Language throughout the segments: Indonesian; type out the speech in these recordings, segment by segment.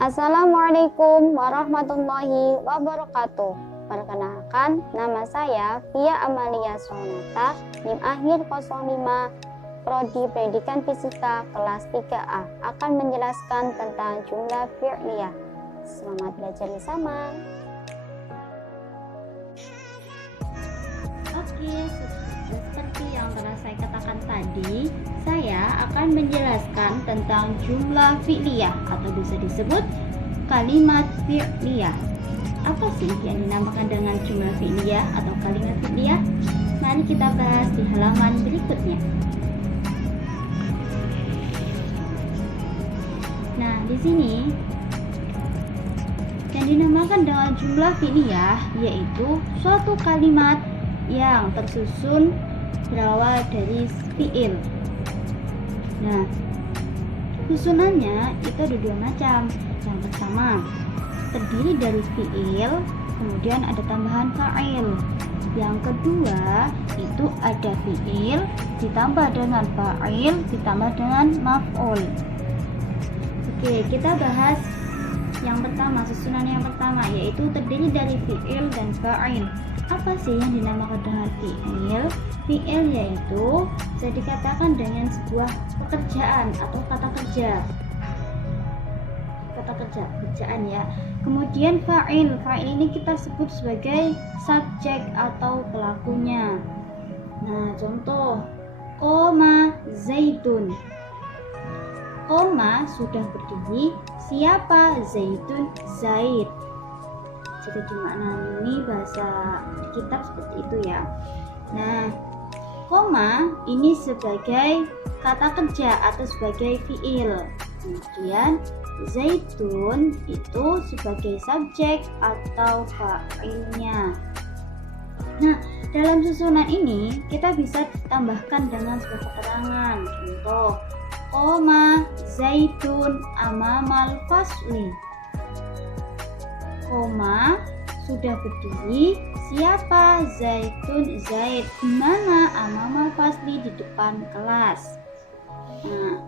Assalamualaikum warahmatullahi wabarakatuh. Perkenalkan, nama saya Pia Amalia Sonata, NIM akhir 05, Prodi Pendidikan Fisika kelas 3A, akan menjelaskan tentang jumlah fi'liyah. Selamat belajar bersama. Oke, seperti yang telah saya katakan tadi, saya akan menjelaskan tentang jumlah fi'liyah atau bisa disebut kalimat fi'liyah. Apa sih yang dinamakan dengan jumlah fi'liyah atau kalimat fi'liyah? Mari kita bahas di halaman berikutnya. Nah, di sini yang dinamakan dengan jumlah fi'liyah yaitu suatu kalimat yang tersusun berawal dari fi'il. Nah, susunannya itu ada dua macam. Yang pertama, terdiri dari fi'il, kemudian ada tambahan fa'il. Yang kedua, itu ada fi'il ditambah dengan fa'il ditambah dengan maf'ul. Oke, kita bahas yang pertama, susunan yang pertama yaitu terdiri dari fi'il dan fa'il. Apa sih yang dinamakan dengan fi'il? Fi'il yaitu bisa dikatakan dengan sebuah pekerjaan atau kata kerja. Kerjaan ya. Kemudian fa'il ini kita sebut sebagai subjek atau pelakunya. Nah, contoh, qoma zaitun. Qoma sudah berdiri, siapa? Zaitun, Zaid. Jika dimaknai bahasa kitab seperti itu ya. Nah, koma ini sebagai kata kerja atau sebagai fi'il. Kemudian zaitun itu sebagai subjek atau fa'ilnya. Nah, dalam susunan ini kita bisa ditambahkan dengan sebuah keterangan. Contoh, koma zaitun amamal fasli. Koma sudah berdiri, siapa? Zaitun, Zaid. Di mana? Amamal fasli, di depan kelas. Nah,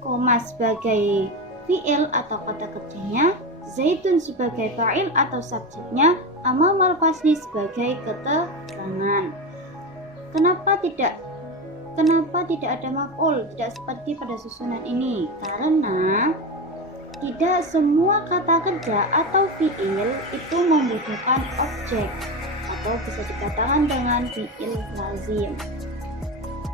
koma sebagai fi'il atau kata kerjanya, zaitun sebagai fa'il atau subjeknya, amamal fasli sebagai keterangan. Kenapa tidak ada maf'ul? Tidak seperti pada susunan ini, karena tidak semua kata kerja atau fi'il itu membutuhkan objek atau bisa dikatakan dengan fi'il lazim.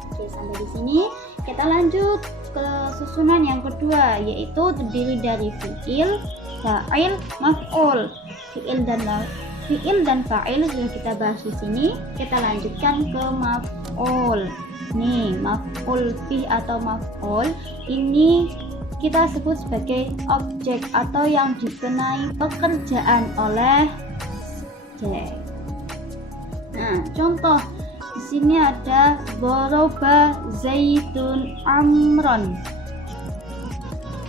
Oke, sampai di sini kita lanjut ke susunan yang kedua yaitu terdiri dari fi'il, fa'il, maf'ul. Fi'il dan fa'il sudah kita bahas di sini. Kita lanjutkan ke maf'ul. Nih, maf'ul fi atau maf'ul ini kita sebut sebagai objek atau yang dikenai pekerjaan oleh subjek. Nah, contoh di sini ada doroba zaitun amron.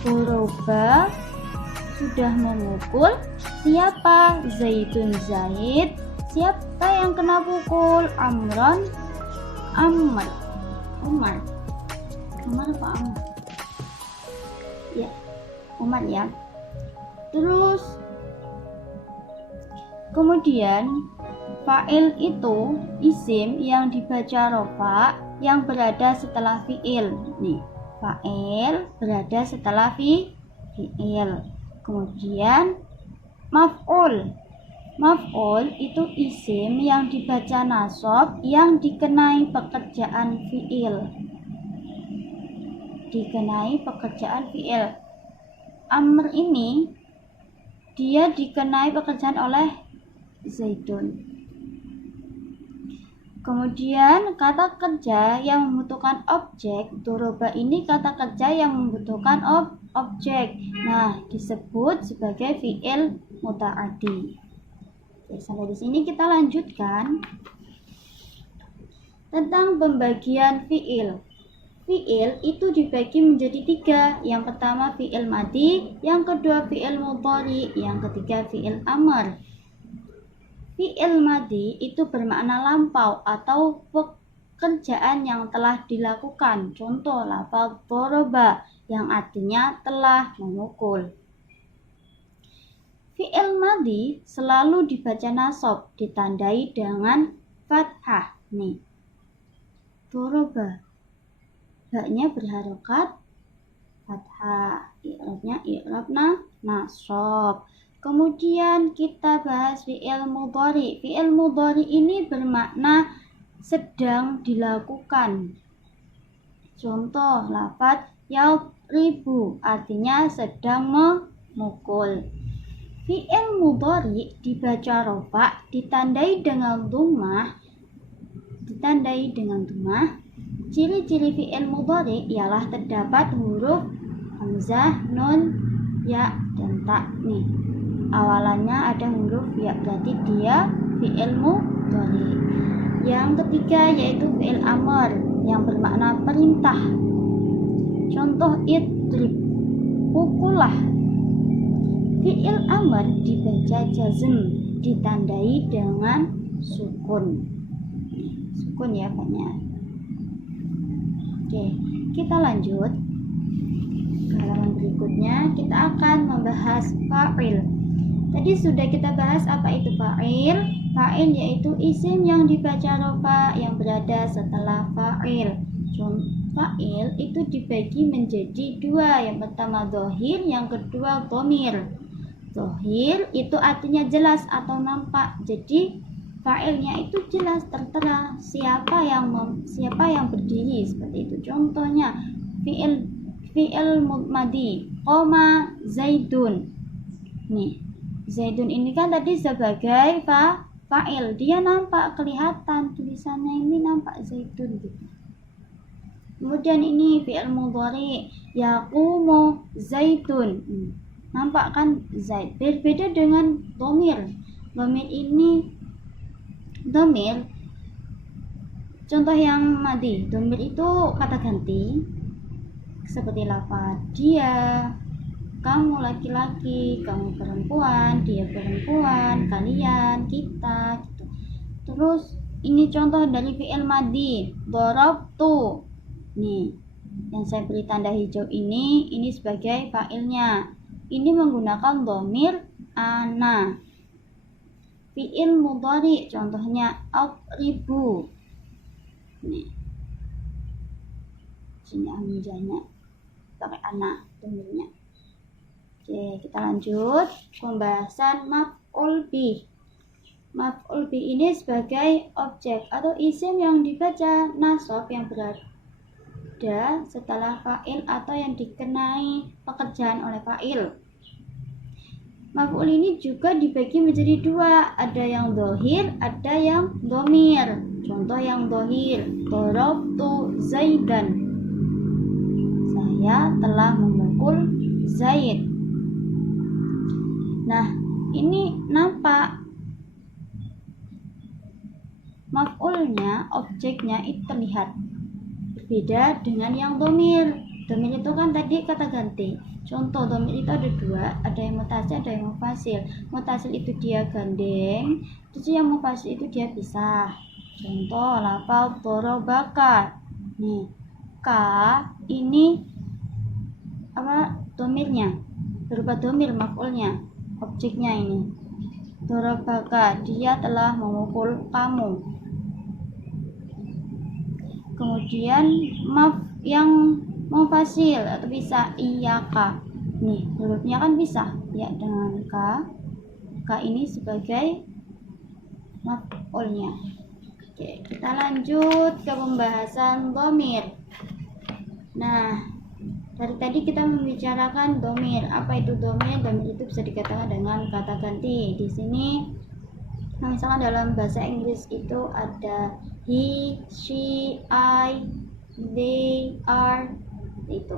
Doroba sudah memukul, siapa? Zaitun, Zaid. Siapa yang kena pukul? Amron, Umar apa Amr? Ya, Umar ya. Terus kemudian fa'il itu isim yang dibaca rofa yang berada setelah fi'il. Nih, fa'il berada setelah fi'il. Kemudian maf'ul itu isim yang dibaca nasab yang dikenai pekerjaan fi'il. Amr ini dia dikenai pekerjaan oleh zaitun. Kemudian kata kerja yang membutuhkan objek, doroba ini kata kerja yang membutuhkan objek. Nah, disebut sebagai fi'il muta'addi. Oke, sampai di sini kita lanjutkan tentang pembagian fi'il. Fi'il itu dibagi menjadi tiga. Yang pertama fi'il madi, yang kedua fi'il mudhari, yang ketiga fi'il amr. Fi'il madi itu bermakna lampau atau pekerjaan yang telah dilakukan. Contoh lafaz doroba yang artinya telah memukul. Fi'il madhi selalu dibaca nasab, ditandai dengan fathah. Nih, doroba, baknya berharokat fathah, i'rabnya i'rabna nasab. Kemudian kita bahas fi'il mudhari. Fi'il mudhari ini bermakna sedang dilakukan. Contoh lafaz yadribu, artinya sedang memukul. Fi'il mudhari dibaca rofa, ditandai dengan dhammah. Ciri-ciri fi'il mudhari ialah terdapat huruf hamzah, nun, ya, dan ta. Nih, awalannya ada huruf ya, berarti dia fi'il mudhari. Yang ketiga yaitu fi'il amr yang bermakna perintah. Contoh idrib, pukullah. Fi'il amr dibaca jazm, ditandai dengan sukun. Sukun ya banyak. Oke, kita lanjut. Halaman berikutnya kita akan membahas fa'il. Tadi sudah kita bahas apa itu fa'il. Fa'il yaitu isim yang dibaca rofa yang berada setelah fa'il. Fa'il itu dibagi menjadi dua. Yang pertama dhohir, yang kedua dhamir. Dhohir itu artinya jelas atau nampak. Jadi fa'ilnya itu jelas, tertera siapa yang berdiri, seperti itu. Contohnya fi'il madhi, qoma zaidun. Nih, zaidun ini kan tadi sebagai fa'il, dia nampak, kelihatan tulisannya ini nampak zaidun gitu. Kemudian ini fi'il mudhari, yaqumu zaidun. Nampak kan zaid. Berbeda dengan dhamir. Dhamir, contoh yang madhi, dhamir itu kata ganti seperti lafaz dia, kamu laki-laki, kamu perempuan, dia perempuan, kalian, kita gitu. Terus ini contoh dari fi'il madhi, darabtu. Nih, yang saya beri tanda hijau ini sebagai fa'ilnya. Ini menggunakan dhamir ana. Fi'il mudhari contohnya adribu. Nih, sini hamzahnya pakai ana dhamirnya. Oke, kita lanjut pembahasan maf'ul bih. Maf'ul bih ini sebagai objek atau isim yang dibaca nasab yang berada setelah fa'il atau yang dikenai pekerjaan oleh fa'il. Maf'ul ini juga dibagi menjadi dua, ada yang dhohir, ada yang dhamir. Contoh yang dhohir, darabtu zaidan, saya telah memukul Zaid. Nah, ini nampak maf'ulnya, objeknya itu terlihat berbeda dengan yang dhamir. Dhamir itu kan tadi kata ganti. Contoh dhamir itu ada dua, ada yang mutasil, ada yang mufasil. Mutasil itu dia gandeng, terus yang mufasil itu dia pisah. Contoh lafaz darabaka. Nih, ka ini apa dhamirnya? Berupa dhamir maf'ulnya, objeknya ini. Darabaka, dia telah memukul kamu. Kemudian yang mufasil atau bisa iyaka. Nih, hurufnya kan bisa ya dengan ka. Ka ini sebagai maf'ulnya. Oke, kita lanjut ke pembahasan dhamir. Nah, dari tadi kita membicarakan dhamir. Apa itu dhamir? Dhamir itu bisa dikatakan dengan kata ganti. Di sini misalkan dalam bahasa Inggris itu ada he, she, I, they, are, itu.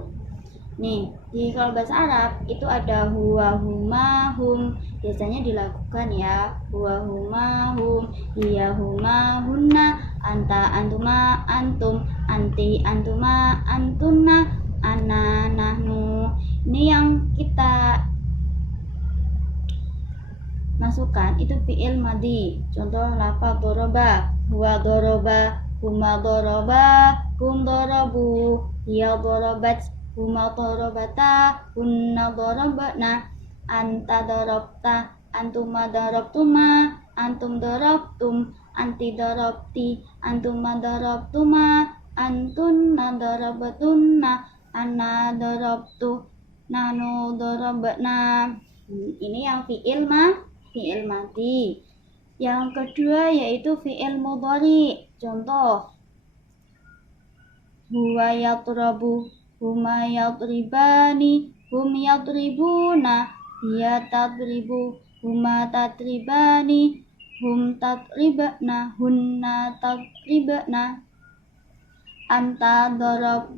Nih, kalau bahasa Arab itu ada huwa, huma, hum. Biasanya dilakukan ya. Huwa, huma, hum, hiya, huma, hunna, anta, antuma, antum, anti, antuma, antunna, ana, nahnu. Ini yang kita masukkan itu fi'il madhi. Contoh lafaz doroba, huwa doroba, huma doroba, hum dorobu, hiya dorobat, huma darabata, hunna darabna, anta darabta, antuma darabtuma, antum darabtum, anti darabti, antuma darabtuma, antunna darabatunna, anna darabtu, nahnu darabna. Ini yang fi'il madi. Yang kedua yaitu fi'il mudhari. Contoh, huwa yatrabu, huma yatribani, hum yatribuna, hiya tatribu, huma tatribani, hum tatribna, hunna tatribna, anta darab,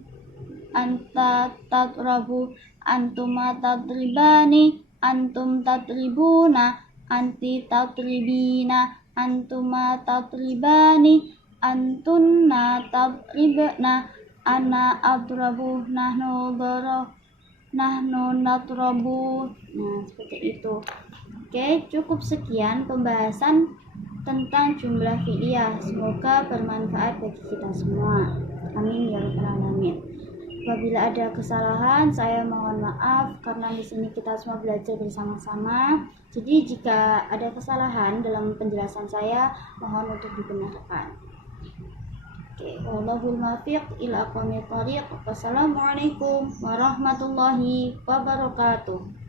anta tatrabu, antuma tatribani, antum tatribuna, anti tatribina, antuma tatribani, antunna tatribna, ana atrabu, nahnu natrabu. Nah, seperti itu. Oke, cukup sekian pembahasan tentang jumlah fi'liyah. Semoga bermanfaat bagi kita semua. Amin ya rabbal alamin. Apabila ada kesalahan, saya mohon maaf karena di sini kita semua belajar bersama-sama. Jadi jika ada kesalahan dalam penjelasan saya, mohon untuk dibenarkan. Oke, wallahul muwaffiq ila aqwamit thoriq. Wassalamualaikum warahmatullahi wabarakatuh.